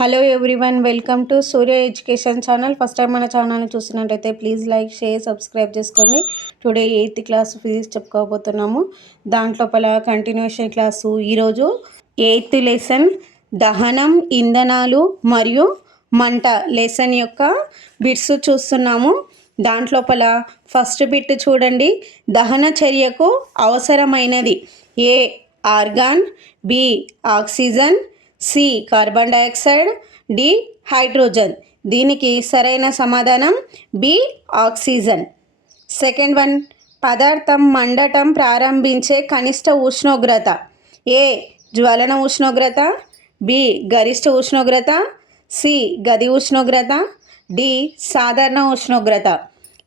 Hello everyone welcome to Surya education channel. First time మన ఛానల్ని చూసినట్టయితే ప్లీజ్ లైక్ షేర్ సబ్స్క్రైబ్ చేసుకోండి. Today eighth class physics చెప్పుకోబోతున్నాము. దాంట్లోపల కంటిన్యూషన్ క్లాసు. ఈరోజు ఎయిత్ లెసన్ దహనం ఇంధనాలు మరియు మంట లెసన్ యొక్క బిట్స్ చూస్తున్నాము. దాంట్లోపల ఫస్ట్ బిట్ చూడండి. దహన చర్యకు అవసరమైనది. A argon B oxygen C carbon dioxide D hydrogen. దీనికి సరైన సమాధానం బి ఆక్సిజన్. సెకండ్ వన్ పదార్థం మండటం ప్రారంభించే కనిష్ట ఉష్ణోగ్రత. ఏ జ్వలన ఉష్ణోగ్రత. బి గరిష్ట ఉష్ణోగ్రత. సి గది ఉష్ణోగ్రత. డి సాధారణ ఉష్ణోగ్రత.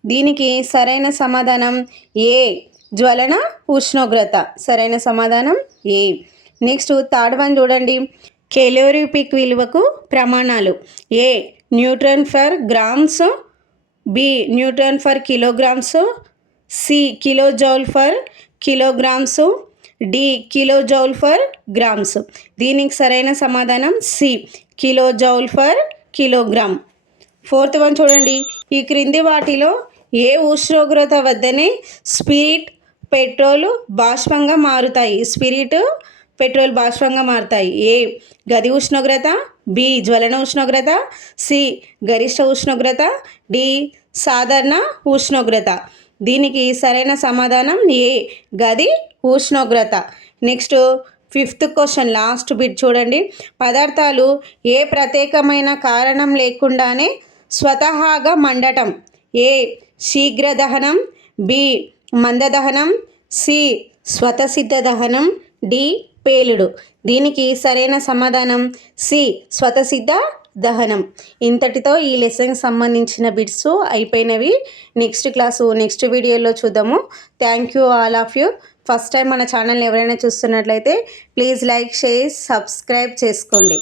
దీనికి సరైన సమాధానం ఏ జ్వలన ఉష్ణోగ్రత. సరైన సమాధానం ఏ. నెక్స్ట్ థర్డ్ వన్ చూడండి. కెలోరిపిక్ విలువకు ప్రమాణాలు. A. Newton per grams. B. Newton per kilograms. C. Kilo joule per kilograms. D. Kilo joule per grams. దీనికి సరైన సమాధానం C. Kilo joule per kilogram. Fourth one చూడండి. ఈ క్రింది వాటిలో ఏ ఉష్ణోగ్రత వద్దనే స్పిరిట్ పెట్రోలు బాష్పంగా మారుతాయి. స్పిరిట్ పెట్రోల్ బాష్పంగా మారుతాయి. ఏ గది ఉష్ణోగ్రత బి జ్వలన ఉష్ణోగ్రత సి గరిష్ట ఉష్ణోగ్రత డి సాధారణ ఉష్ణోగ్రత. దీనికి సరైన సమాధానం ఏ గది ఉష్ణోగ్రత. Next fifth question last bit చూడండి. పదార్థాలు ఏ ప్రత్యేకమైన కారణం లేకుండానే స్వతహాగా మండటం. ఏ శీఘ్ర దహనం బి మందదహనం సి స్వతసిద్ధ దహనం డి పేలుడు. దీనికి సరైన సమాధానం సి స్వతసిద్ధ దహనం. ఇంతటితో ఈ లెసన్కి సంబంధించిన బిట్స్ అయిపోయినవి. నెక్స్ట్ క్లాసు నెక్స్ట్ వీడియోలో చూద్దాము. Thank you all of you. First time మన ఛానల్ ఎవరైనా చూస్తున్నట్లయితే ప్లీజ్ లైక్ షేర్ సబ్స్క్రైబ్ చేసుకోండి.